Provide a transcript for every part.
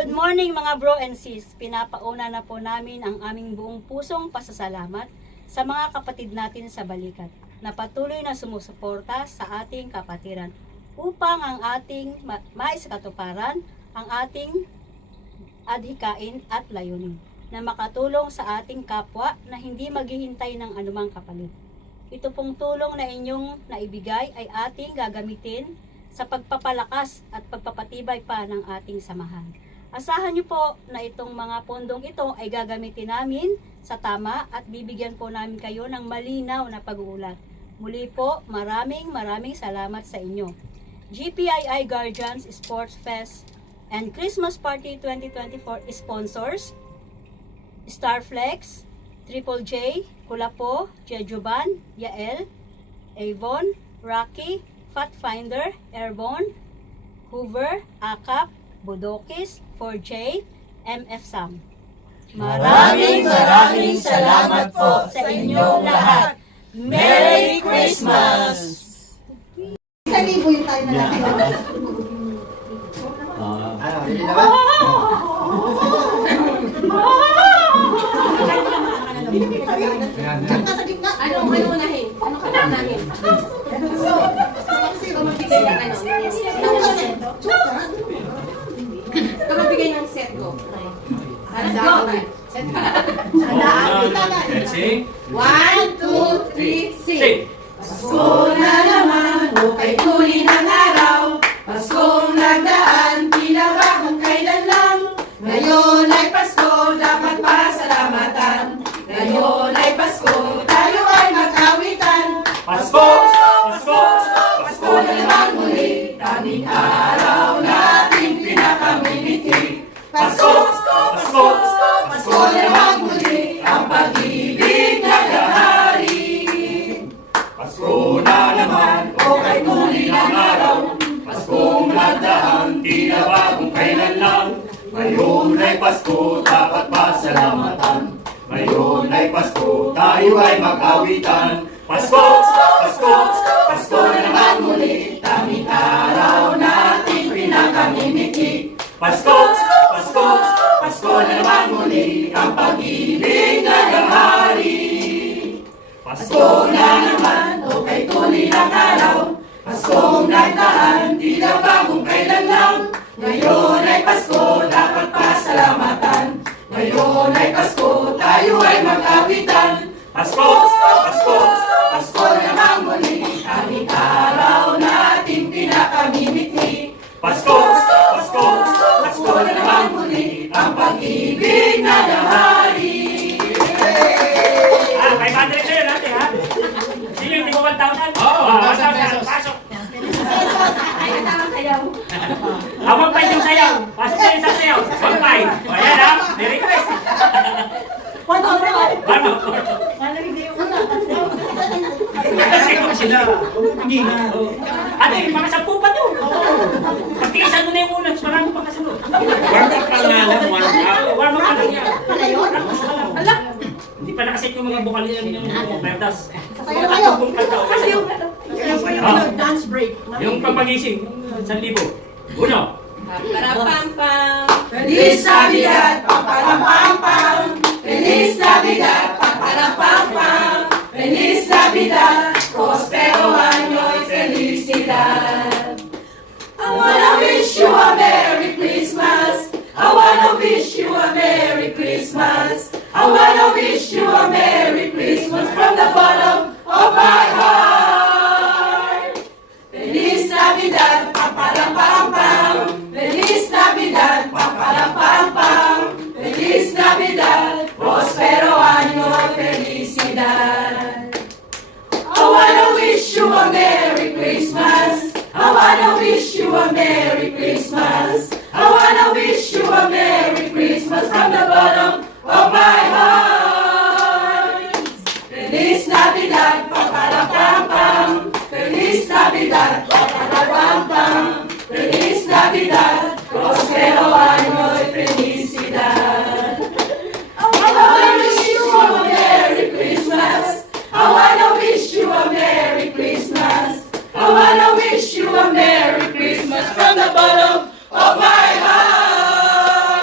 Good morning mga bro and sis. Pinapauna na po namin ang aming buong pusong pasasalamat sa mga kapatid natin sa balikat na patuloy na sumusuporta sa ating kapatiran upang ang ating maisakatuparan ang ating adhikain at layunin na makatulong sa ating kapwa na hindi maghihintay ng anumang kapalit. Ito pong tulong na inyong naibigay ay ating gagamitin sa pagpapalakas at pagpapatibay pa ng ating samahan. Asahan niyo po na itong mga pondong ito ay gagamitin namin sa tama at bibigyan po namin kayo ng malinaw na pag-uulat. Muli po, maraming salamat sa inyo. GPII Guardians Sports Fest and Christmas Party 2024 sponsors: Starflex, Triple J, Kulapo, Jejuban, Yael, Avon, Rocky, Fatfinder, Airborne, Hoover, AKAP, Budokis, 4J, MF Sam. Maraming salamat po sa inyong lahat. Merry Christmas! Sa libo yung tayo na lang. Hindi naman? Sa gitna. Ano unahin? Ano ka unahin? Magbigay ng ano? Ito magbigay ng set ko. Let's go! Let's sing. 1, 2, 3, sing! Pasko na naman, okay huli ng araw. Paskong nagdaan, tila ba kung kailan lang. Ngayon ay Pasko, dapat pasalamatan. Ngayon ay Pasko, tayo ay mag-awitan. Pasko, Pasko, Pasko na naman muli. Daming araw nating pinakamimiti. Pasko, Pasko, Pasko na naman muli. Ang pag-ibig naghahari. Pasko na naman, okay huli ng araw. Paskong nagdaan, tila ba kung kailan lang. Ngayon ay Pasko, dapat pasalamatan. Ngayon ay Pasko, tayo ay mag-awitan. Pasko, Pasko, Pasko na naman muli. Tanging araw natin pinakamimiti. Pasko, Pasko, Pasko na naman muli. Ang pag-ibig naghahari. Pasko na naman, okay tuloy ng araw. Paskong nagdaan, tila ba kung kailan lang. Ngayon ay Pasko, dapat pasalamatan. Ngayon ay Pasko, tayo ay mag-awitan. Pasko, Pasko, Pasko na naman muli. Aming araw natin pinakamimiti. Pasko, Pasko, Pasko na naman muli. Ang pag-ibig na nahari. May padre sa'yo natin, ha? Sino yung tigong 1,000? Oo, 1,000. Pasok. Ay, tamang sayaw. Awang pa yung sayaw. Pasok na yung sayaw. 1,500. O, yan, ha? Merry Christmas. Ano? Sila. Hindi na. Ate, mga 10 pa doon. Pagtiisan mo na yung unang. Marami pa kasunod. Warm up pa nga lang, warm up. Warm up pa lang yan. Ala! Hindi pa nakaset yung mga bukal niya yung berdas. Sasayaw kayo. Kasi yung Dance break. yung pagpagising, 1,000. Uno. Parapampam! Feliz Navidad, paparapampam. Feliz Navidad, paparapampam. Feliz Navidad, prospero año y felicidad. I wanna wish you a Merry Christmas. I wanna wish you a Merry Christmas. I wanna wish you a Merry Christmas from the bottom of my heart. Feliz Navidad, paparapampam. Feliz Navidad, paparapampam. Feliz Navidad, prospero año y felicidad. I wanna wish you a Merry Christmas. I wanna wish you a Merry Christmas. I wanna wish you a Merry Christmas from the bottom of my heart. Feliz Navidad, paparapampam. Feliz Navidad, paparapampam. Feliz Navidad, prospero año y felicidad. I wanna wish you a Merry Christmas. I wanna wish you a Merry Christmas. I wanna wish you a Merry Christmas from the bottom of my heart.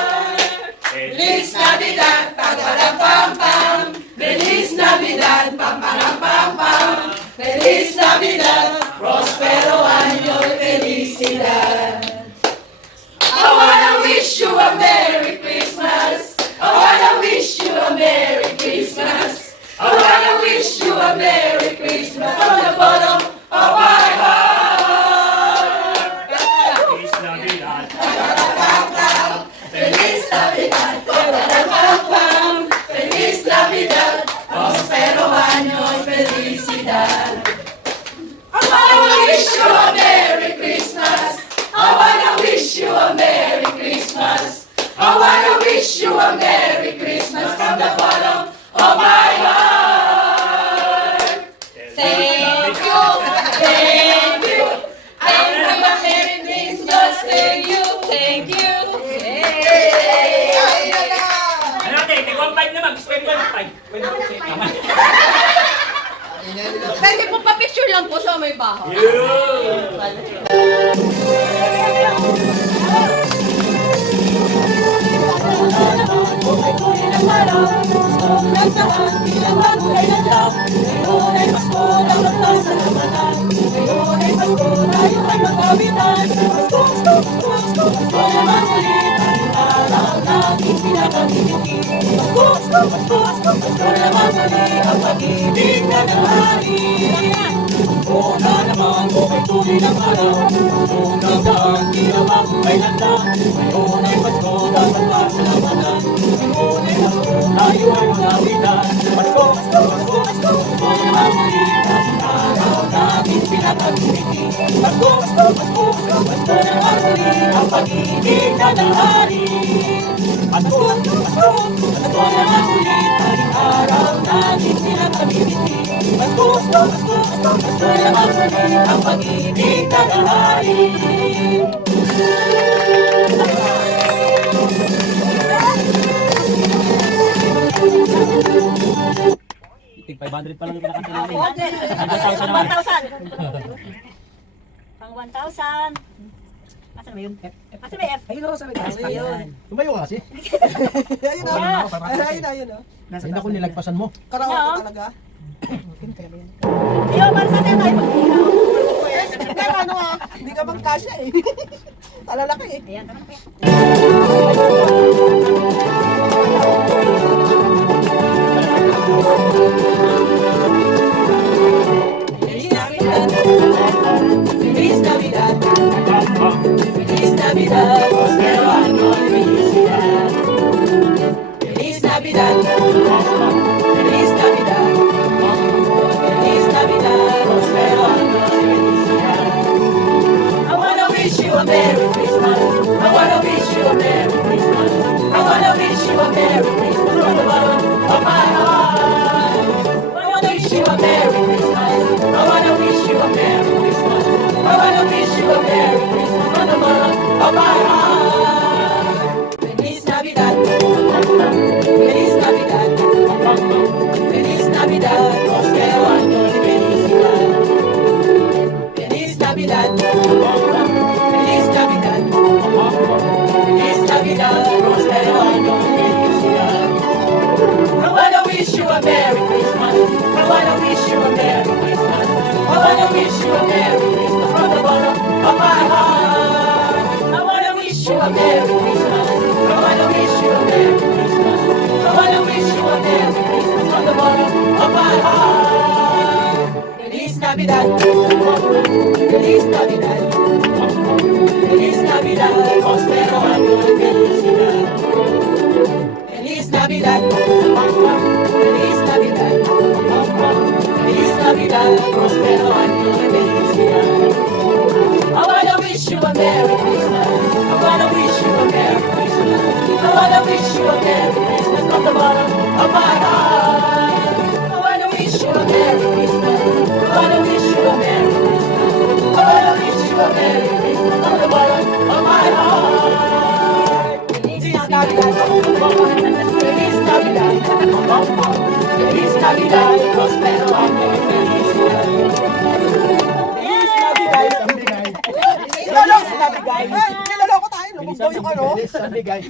Navidad, Feliz Navidad, prospero año y felicidad. I wanna wish you a Merry Christmas. I wanna wish you a Merry Christmas. I wanna wish you a Merry Christmas from the bottom of my heart. Thank you, thank you, and have a Merry Christmas. Thank you, thank you. Ano natin? Take 1.5 naman. Gusto ko yung 1.5. Tama. Pwede po pa-picture lang po sa may bahay. Tig 500 pa lang yung pinakasalamin. 1,000. Pang 1,000. Asan ba yun? Asan ba yung F? Ayun ako sabi ko. Ayun. Tumayo ka kasi. Ayun o. Ayun o. Ayun o. Hindi ako nilagpasan mo. Karawa Oo. ko talaga. Iyo, para sa tayo mag-ilaw. Pero ano ah, hindi ka bang kasya eh. Talalaki eh. Ayan, tama na kaya. Feliz Navidad, Feliz Navidad, prospero año y felicidad. Feliz Navidad, Feliz Navidad, Feliz Navidad, prospero año y felicidad. I wanna wish you a Merry Christmas. I wanna wish you a Merry Christmas. I wanna wish you a Merry Christmas from the bottom of my heart. I wanna wish you a Merry Christmas. I wanna wish you a Merry Christmas. I wanna wish you a Merry Christmas from the bottom of my heart. Feliz Navidad, Feliz Navidad, Feliz Navidad, prospero año y felicidad. Feliz Navidad, Feliz Navidad, Feliz Navidad, prospero año y felicidad. I wanna wish you a Merry Christmas. I wanna wish you a Merry Christmas. I wanna wish you a Merry Christmas from the bottom of my heart. I wanna wish you a Merry Christmas. I wanna wish you a Merry Christmas. I wanna wish you a Merry Christmas from the bottom of my heart. Feliz Navidad. Feliz Navidad. Feliz Navidad. Prospero año y felicidad. Feliz Navidad. Feliz Navidad. Feliz Navidad. Prospero año y felicidad. I wanna wish you a Merry Christmas. I wanna wish you a Merry Christmas. I wanna wish you a Merry Christmas from the bottom of my heart. I wanna wish you a Merry Christmas. I wanna wish you a Merry Christmas. I wanna wish you a Merry Christmas from the bottom of my heart. Feliz Navidad. Feliz Navidad. Feliz Navidad. Prospero año y felicidad. Feliz Navidad. Feliz Navidad. Niloloko tayo. Lumugbo yung ano. Bilis, sabi guys.